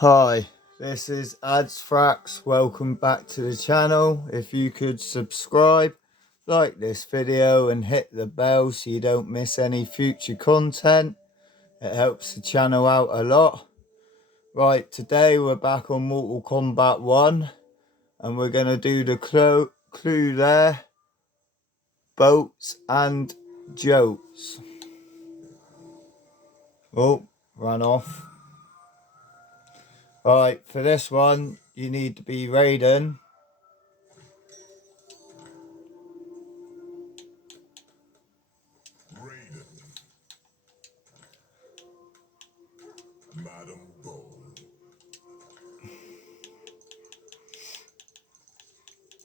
Hi, this is Frax. Welcome back to the channel. If you could subscribe, like this video and hit the bell so you don't miss any future content. It helps the channel out a lot. Right, today we're back on Mortal Kombat 1 and we're going to do the clue there, bolts and jolts. Oh, ran off. Right, for this one you need to be Raiden.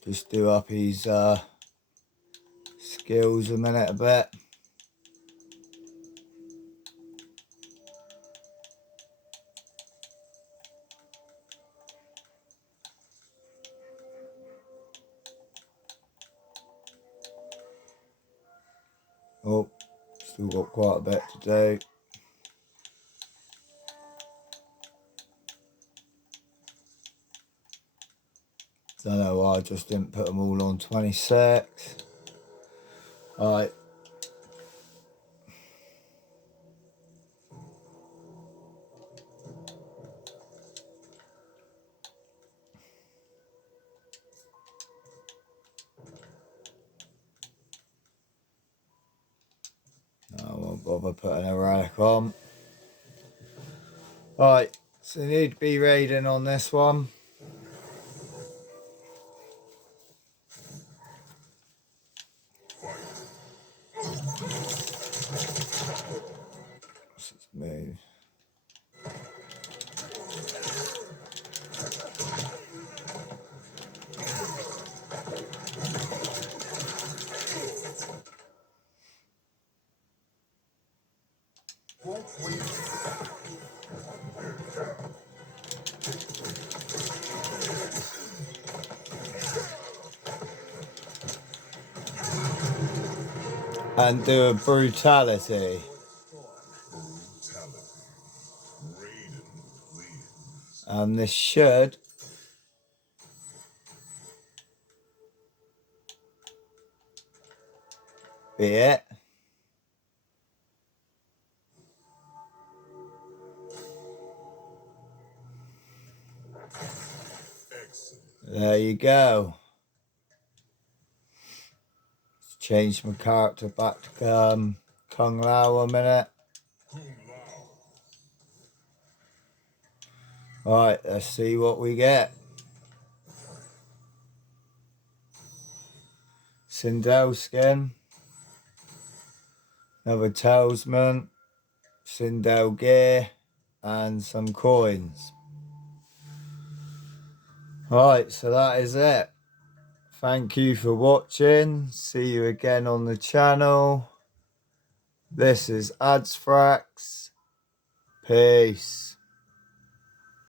Just do up his skills a minute a bit. Oh, still got quite a bit to do. Don't know why I just didn't put them all on 26. Alright. I won't bother putting a relic on. Alright, so you need to be Raiden on this one. Let's move. And do a brutality. And this should be it. There you go. Let's change my character back to Kung Lao a minute. Right, let's see what we get. Sindel skin. Another talisman. Sindel gear. And some coins. Right, so that is it. Thank you for watching. See you again on the channel. This is Frax. Peace.